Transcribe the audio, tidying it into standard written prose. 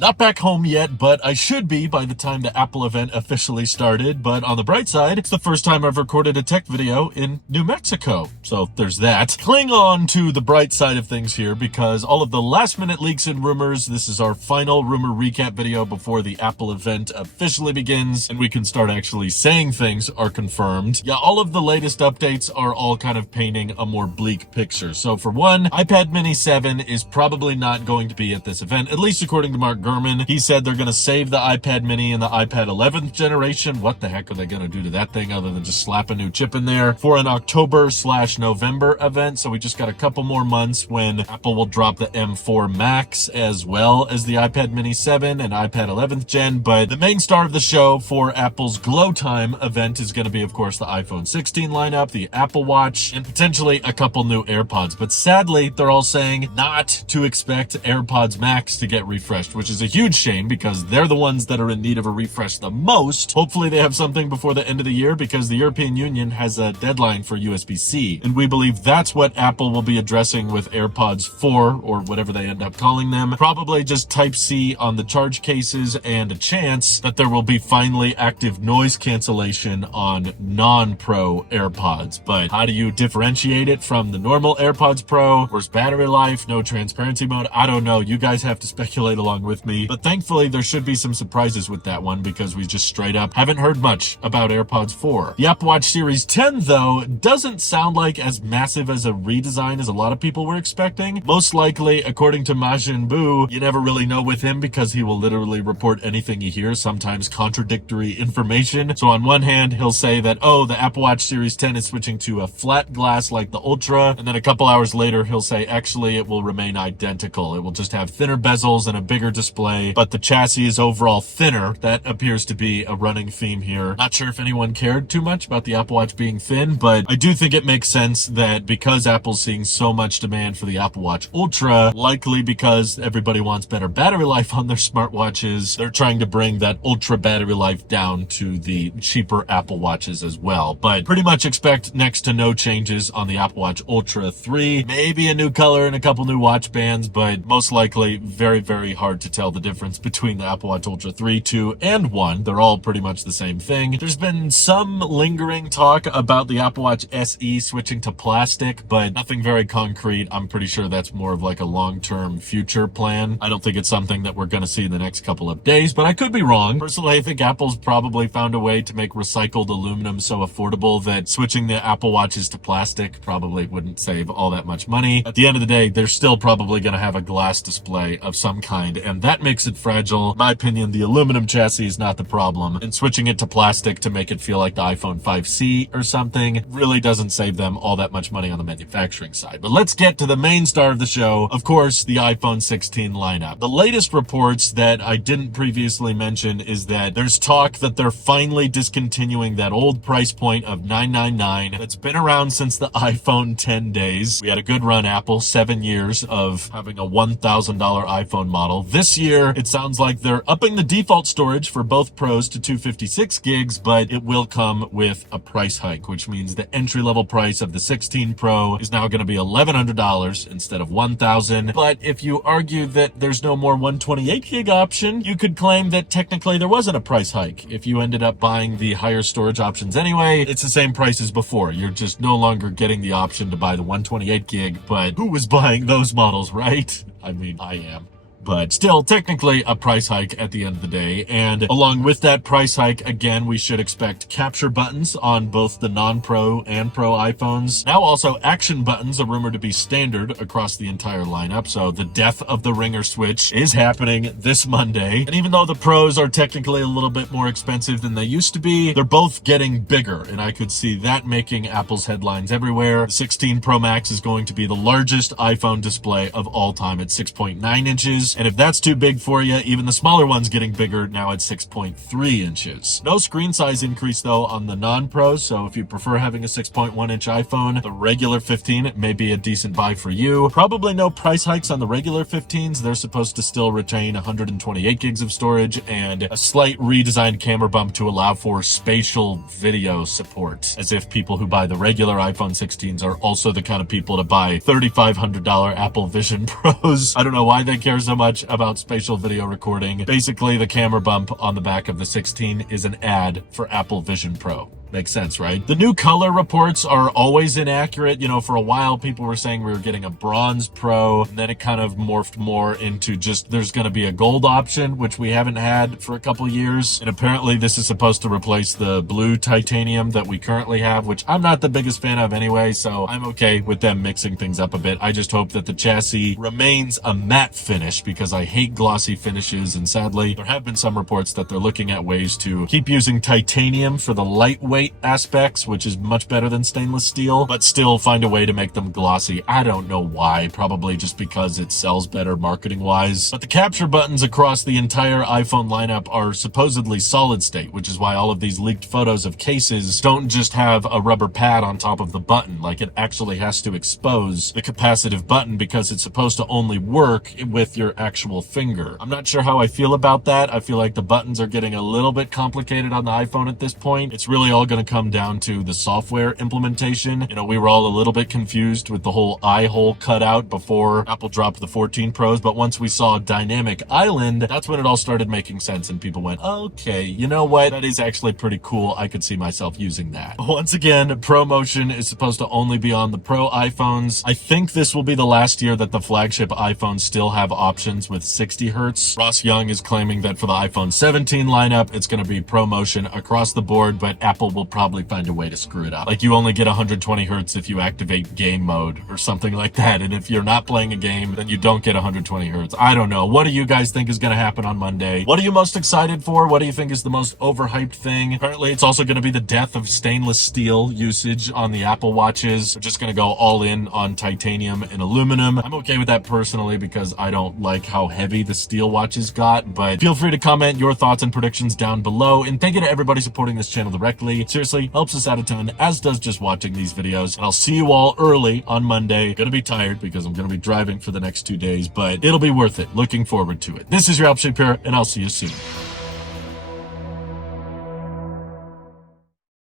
Not back home yet, but I should be by the time the Apple event officially started. But on the bright side, it's the first time I've recorded a tech video in New Mexico. So there's that. Cling on to the bright side of things here because all of the last minute leaks and rumors, this is our final rumor recap video before the Apple event officially begins and we can start actually saying things are confirmed. Yeah, all of the latest updates are all kind of painting a more bleak picture. So for one, iPad mini 7 is probably not going to be at this event, at least according to Mark Gurman. He said they're going to save the iPad mini and the iPad 11th generation. What the heck are they going to do to that thing other than just slap a new chip in there for an October/November event? So we just got a couple more months when Apple will drop the M4 Max as well as the iPad mini 7 and iPad 11th gen. But the main star of the show for Apple's Glow Time event is going to be, of course, the iPhone 16 lineup, the Apple Watch, and potentially a couple new AirPods. But sadly, they're all saying not to expect AirPods Max to get refreshed, which is a huge shame because they're the ones that are in need of a refresh the most. Hopefully they have something before the end of the year because the European Union has a deadline for USB-C. And we believe that's what Apple will be addressing with AirPods 4 or whatever they end up calling them. Probably just Type-C on the charge cases and a chance that there will be finally active noise cancellation on non-Pro AirPods. But how do you differentiate it from the normal AirPods Pro? Where's battery life? No transparency mode? I don't know. You guys have to speculate along with me. But thankfully, there should be some surprises with that one because we just straight up haven't heard much about AirPods 4. The Apple Watch Series 10, though, doesn't sound like as massive as a redesign as a lot of people were expecting. Most likely, according to Majin Buu, you never really know with him because he will literally report anything he hears, sometimes contradictory information. So on one hand, he'll say that, oh, the Apple Watch Series 10 is switching to a flat glass like the Ultra, and then a couple hours later, he'll say, actually, it will remain identical. It will just have thinner bezels and a bigger display, but the chassis is overall thinner. That appears to be a running theme here. Not sure if anyone cared too much about the Apple Watch being thin, but I do think it makes sense that because Apple's seeing so much demand for the Apple Watch Ultra, likely because everybody wants better battery life on their smartwatches, they're trying to bring that Ultra battery life down to the cheaper Apple Watches as well. But pretty much expect next to no changes on the Apple Watch Ultra 3. Maybe a new color and a couple new watch bands, but most likely very, very hard to tell the difference between the Apple Watch Ultra 3, 2, and 1. They're all pretty much the same thing. There's been some lingering talk about the Apple Watch SE switching to plastic, but nothing very concrete. I'm pretty sure that's more of like a long-term future plan. I don't think it's something that we're going to see in the next couple of days, but I could be wrong. Personally, I think Apple's probably found a way to make recycled aluminum so affordable that switching the Apple Watches to plastic probably wouldn't save all that much money. At the end of the day, they're still probably going to have a glass display of some kind, and that makes it fragile. In my opinion, the aluminum chassis is not the problem, and switching it to plastic to make it feel like the iPhone 5C or something really doesn't save them all that much money on the manufacturing side. But let's get to the main star of the show, of course, the iPhone 16 lineup. The latest reports that I didn't previously mention is that there's talk that they're finally discontinuing that old price point of $999 that's been around since the iPhone 10 days. We had a good run, Apple, 7 years of having a $1,000 iPhone model. This year, it sounds like they're upping the default storage for both Pros to 256 gigs, but it will come with a price hike, which means the entry-level price of the 16 Pro is now going to be $1,100 instead of $1,000. But if you argue that there's no more 128 gig option, you could claim that technically there wasn't a price hike. If you ended up buying the higher storage options anyway, it's the same price as before. You're just no longer getting the option to buy the 128 gig, but who was buying those models, right? I mean, I am. But still, technically a price hike at the end of the day. And along with that price hike, again, we should expect capture buttons on both the non-Pro and Pro iPhones. Now also action buttons are rumored to be standard across the entire lineup. So the death of the ringer switch is happening this Monday. And even though the Pros are technically a little bit more expensive than they used to be, they're both getting bigger. And I could see that making Apple's headlines everywhere. The 16 Pro Max is going to be the largest iPhone display of all time at 6.9 inches. And if that's too big for you, even the smaller one's getting bigger now at 6.3 inches. No screen size increase though on the non-Pros, so if you prefer having a 6.1 inch iPhone, the regular 15, it may be a decent buy for you. Probably no price hikes on the regular 15s. They're supposed to still retain 128 gigs of storage and a slight redesigned camera bump to allow for spatial video support, as if people who buy the regular iPhone 16s are also the kind of people to buy $3,500 Apple Vision Pros. I don't know why they care so much much about spatial video recording. Basically, the camera bump on the back of the 16 is an ad for Apple Vision Pro. Makes sense, right? The new color reports are always inaccurate. You know, for a while, people were saying we were getting a bronze Pro, and then it kind of morphed more into just there's going to be a gold option, which we haven't had for a couple years. And apparently this is supposed to replace the blue titanium that we currently have, which I'm not the biggest fan of anyway, so I'm okay with them mixing things up a bit. I just hope that the chassis remains a matte finish because I hate glossy finishes, and sadly, there have been some reports that they're looking at ways to keep using titanium for the lightweight aspects, which is much better than stainless steel, but still find a way to make them glossy. I don't know why, probably just because it sells better marketing wise. But the capture buttons across the entire iPhone lineup are supposedly solid state, which is why all of these leaked photos of cases don't just have a rubber pad on top of the button. Like, it actually has to expose the capacitive button because it's supposed to only work with your actual finger. I'm not sure how I feel about that. I feel like the buttons are getting a little bit complicated on the iPhone at this point. It's really all going to come down to the software implementation. You know, we were all a little bit confused with the whole eye hole cutout before Apple dropped the 14 Pros, but once we saw Dynamic Island, that's when it all started making sense and people went, okay, you know what? That is actually pretty cool. I could see myself using that. Once again, ProMotion is supposed to only be on the Pro iPhones. I think this will be the last year that the flagship iPhones still have options with 60 hertz. Ross Young is claiming that for the iPhone 17 lineup, it's going to be ProMotion across the board, but Apple will probably find a way to screw it up. Like, you only get 120 hertz if you activate game mode or something like that. And if you're not playing a game, then you don't get 120 hertz. I don't know. What do you guys think is going to happen on Monday? What are you most excited for? What do you think is the most overhyped thing? Apparently, it's also going to be the death of stainless steel usage on the Apple Watches. We're just going to go all in on titanium and aluminum. I'm okay with that personally because I don't like how heavy the steel watches got, but feel free to comment your thoughts and predictions down below. And thank you to everybody supporting this channel directly. Seriously, helps us out a ton, as does just watching these videos. And I'll see you all early on Monday. Gonna be tired because I'm gonna be driving for the next 2 days, but it'll be worth it. Looking forward to it. This is your Alp Shape here, and I'll see you soon.